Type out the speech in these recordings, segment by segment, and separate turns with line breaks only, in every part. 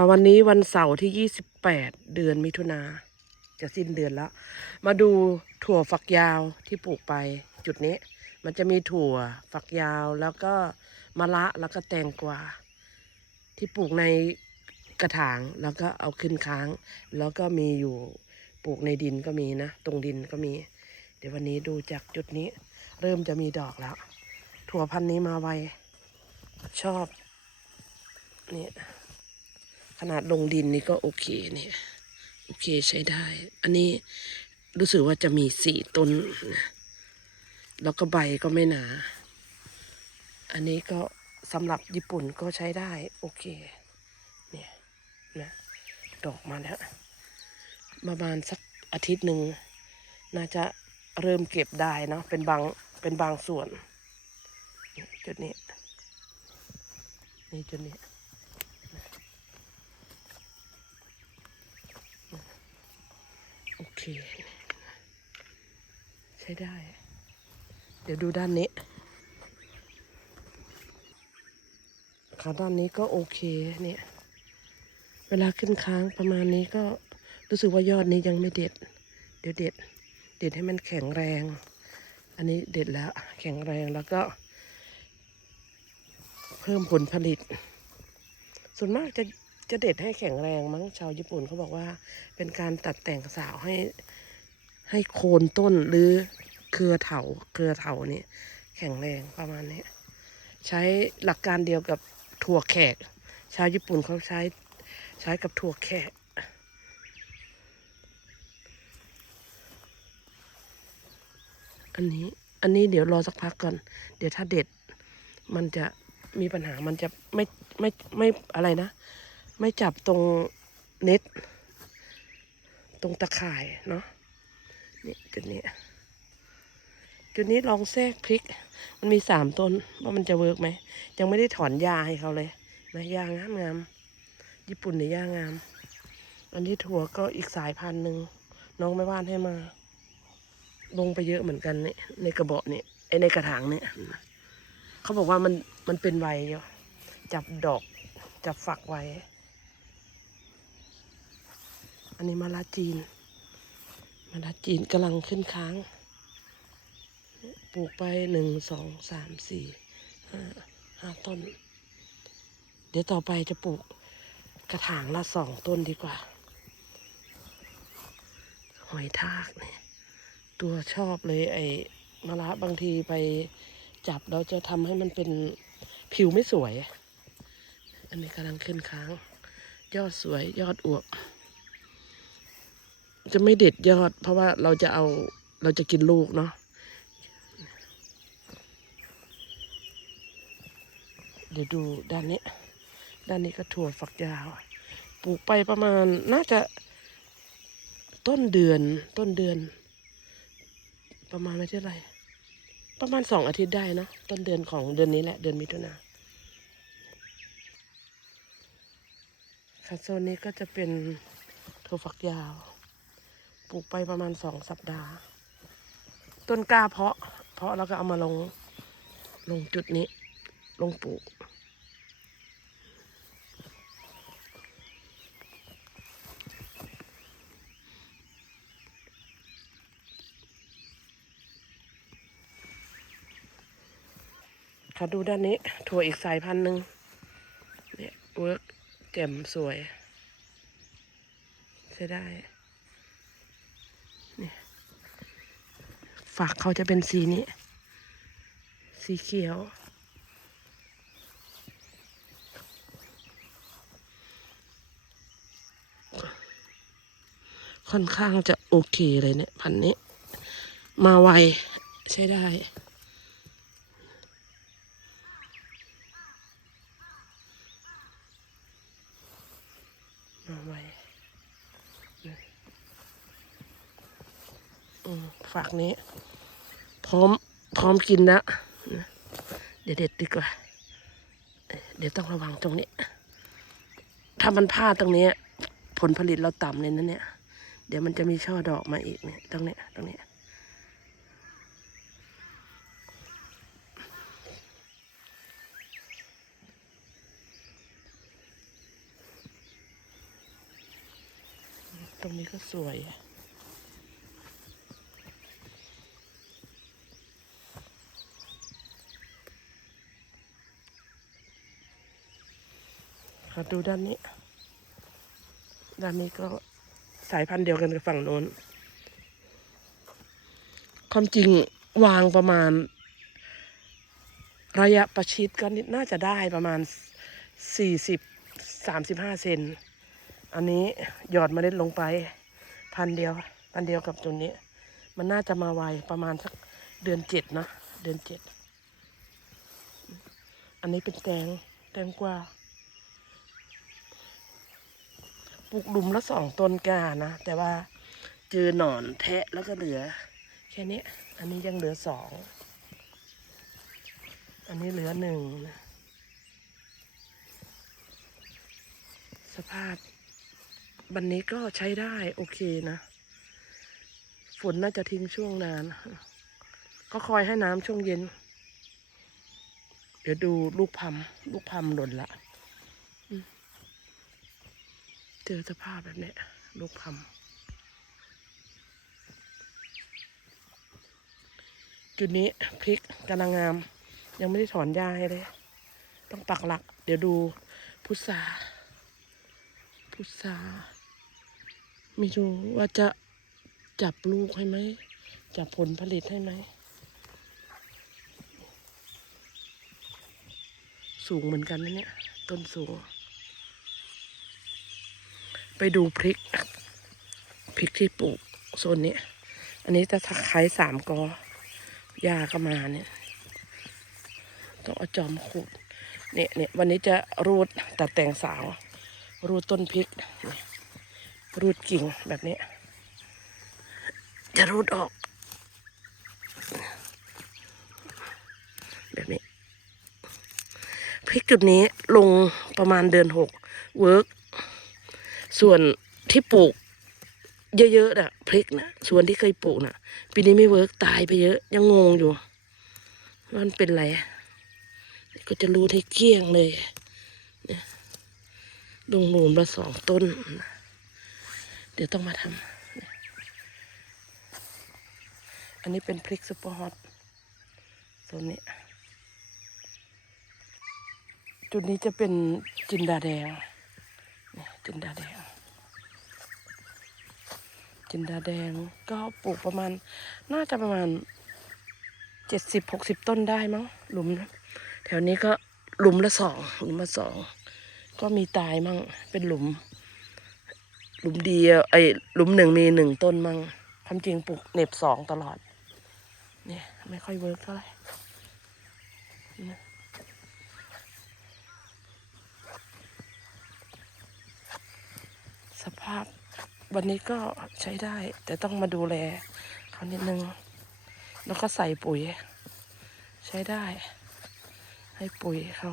ค่ะวันนี้วันเสาร์ที่ 28 เดือนมิถุนาจะสิ้นเดือนแล้ว มาดูถั่วฝักยาวที่ปลูกไปจุดนี้ มันจะมีถั่วฝักยาวแล้วก็มะระแล้วก็แตงกวาที่ปลูกในกระถางแล้วก็เอาขึ้นค้าง แล้วก็มีอยู่ปลูกในดินก็มีนะ ตรงดินก็มี เดี๋ยววันนี้ดูจากจุดนี้ เริ่มจะมีดอกแล้ว ถั่วพันธุ์นี้มาไวชอบเนี่ย ขนาดลงดินนี่ก็โอเคเนี่ยโอเคใช้ได้ อันนี้รู้สึกว่าจะมีสี่ต้นนะแล้วก็ใบก็ไม่หนา อันนี้ก็สำหรับญี่ปุ่นก็ใช้ได้ โอเค เนี่ยนะดอกมาแล้วประมาณสักอาทิตย์หนึ่งน่าจะเริ่มเก็บได้นะเป็นบางเป็นบางส่วนนี่จุดนี้ นี่จุดนี้ โอเค ใช้ได้ เดี๋ยวดูด้านนี้ขาด้านนี้ก็โอเคเนี่ย เวลาขึ้นค้างประมาณนี้ก็รู้สึกว่ายอดนี้ยังไม่เด็ด เดี๋ยวเด็ด เด็ดให้มันแข็งแรง อันนี้เด็ดแล้วแข็งแรงแล้วก็ เพิ่มผลผลิต ส่วนมากจะ จะเด็ดให้แข็งแรงมั้งชาวญี่ปุ่นเขาบอกว่า เป็นการตัดแต่งสาวให้ให้โคนต้นหรือเครือเถาเครือเถานี่แข็งแรงประมาณนี้ ใช้หลักการเดียวกับถั่วแขก ชาวญี่ปุ่นเขาใช้ใช้กับถั่วแขกอันนี้อันนี้เดี๋ยวรอสักพักก่อน เดี๋ยวถ้าเด็ด มันจะมีปัญหามันจะไม่ไม่ไม่อะไรนะ ไม่จับตรงเน็ต ตรงตะข่ายเนาะนี่จุดนี้จุดนี้ลองแทรกพริก มันมีสามต้นว่ามันจะเวิร์กไหม ยังไม่ได้ถอนหญ้าให้เขาเลยนะหญ้างามงามญี่ปุ่นเนี่ยหญ้างาม อันนี้ถั่วก็อีกสายพันธุ์หนึ่งน้องไม่ว่านให้มา ลงไปเยอะเหมือนกันเนี่ยในกระบอกเนี่ยไอในกระถางเนี่ยเขาบอกว่ามันมันเป็นใบอยู่จับดอกจับฝักไว้ อันนี้มาลาจีน มาลาจีนกำลังขึ้นค้าง ปลูกไปหนึ่งสองสามสี่ห้าห้าต้น เดี๋ยวต่อไปจะปลูกกระถางละสองต้นดีกว่า หอยทากเนี่ย ตัวชอบเลยไอ้มะระบางทีไปจับเราจะทำให้มันเป็นผิวไม่สวย อันนี้กำลังขึ้นค้าง ยอดสวยยอดอวบ จะไม่เด็ดยอด เพราะว่าเราจะเอาเราจะกินลูกเนาะเดี๋ยวดูด้านนี้ ด้านนี้ก็ถั่วฝักยาว ปลูกไปประมาณน่าจะต้นเดือนต้นเดือน ประมาณไม่เท่าไหร่ประมาณสองอาทิตย์ได้เนอะต้นเดือนของเดือนนี้แหละ เดือนมิถุนาค่ะโซนนี้ก็จะเป็นถั่วฝักยาว ปลูกไปประมาณสองสัปดาห์ ต้นกล้าเพาะ เพาะแล้วก็เอามาลงลงจุดนี้ ลงปลูก ค่ะดูด้านนี้ ถั่วอีกสายพันธุ์หนึ่งเนี่ยเวิร์กแจ่มสวยใช้ได้เนี่ย ฝักเขาจะเป็นสีนี้ สีเขียว ค่อนข้างจะโอเคเลยเนี่ย พันนี้ มาไว ใช้ได้มาไวอืมฝากนี้ พร้อมพร้อมกินแล้วนะเดี๋ยวเด็ดดีกว่าเดี๋ยวต้องระวังตรงนี้ ถ้ามันพลาดตรงนี้ ผลผลิตเราต่ำเลยนะเนี่ย เดี๋ยวมันจะมีช่อดอกมาอีกเนี่ยตรงนี้ตรงนี้ตรงนี้ก็สวยข อดูด้านนี้ ด้านนี้ก็สายพันธุ์เดียวกันกับฝั่งโน้น ความจริงวางประมาณ ระยะประชิดก็นน่าจะได้ประมาณสี่สิบสามสิบห้าเซน อันนี้หยอดเมล็ดลงไป พันเดียว พันเดียวกับตัวนี้ มันน่าจะมาไวประมาณสักเดือนเจ็ดนะ เดือนเจ็ด อันนี้เป็นแตงแตงกวา ปลูกหลุมละสองต้นกานะ แต่ว่าเจอหนอนแทะแล้วก็เหลือ แค่นี้ อันนี้ยังเหลือสอง อันนี้เหลือหนึ่งนะ สภาพวันนี้ก็ใช้ได้โอเคนะ ฝนน่าจะทิ้งช่วงนาน ก็คอยให้น้ำช่วงเย็น เดี๋ยวดูลูกพัมลูกพัมหล่นละอืม เจอสภาพแบบนี้ลูกพัมจุดนี้พริกกำลังงาม ยังไม่ได้ถอนหญ้าให้เลย ต้องปักหลัก เดี๋ยวดูพุทราพุทราไม่รู้ว่าจะจับลูกให้ไหม จับผลผลิตให้ไหม สูงเหมือนกันนะเนี่ย ต้นสูง ไปดูพริก พริกที่ปลูกโซนนี้ อันนี้จะขายสามกอหญ้าก็มาเนี่ย ต้องเอาจอมขุดเนี่ยเนี่ยวันนี้จะรูดตัดแต่งสาว รูดต้นพริก รูดกิ่งแบบนี้ จะรูดออก แบบนี้ พริกจุดนี้ลงประมาณเดือนหกเวิร์ก ส่วนที่ปลูกเยอะๆน่ะพริกนะส่วนที่เคยปลูกน่ะ ปีนี้ไม่เวิร์กตายไปเยอะ ยังงงอยู่ว่ามันเป็นไรก็จะรูดให้เกลี้ยงเลยเนี่ยลงหลุมละสองต้น เดี๋ยวต้องมาทำอันนี้เป็นพริกซุปเปอร์ฮอตตัวนี้ จุดนี้จะเป็นจินดาแดง จินดาแดง จินดาแดงก็ปลูกประมาณ น่าจะประมาณเจ็ดสิบหกสิบต้นได้มั้ง หลุม แถวนี้ก็หลุมละสองหลุมละสอง ก็มีตายมั่ง เป็นหลุม หลุมเดียวไอ้หลุมหนึ่งมีหนึ่งต้นมั่งความจริงปลูกเหน็บสองตลอด เนี่ย ไม่ค่อยเวิร์กเท่าไหร่เนี่ยส ภาพวันนี้ก็ใช้ได้ แต่ต้องมาดูแลเขานิดนึง แล้วก็ใส่ปุ๋ย ใช้ได้ ให้ปุ๋ยเขา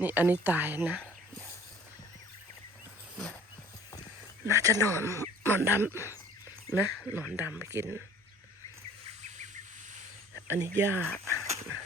นี่อันนี้ตายนะ น่าจะหนอนหนอนดำนะหนอนดำไปกิน อันนี้หญ้านะ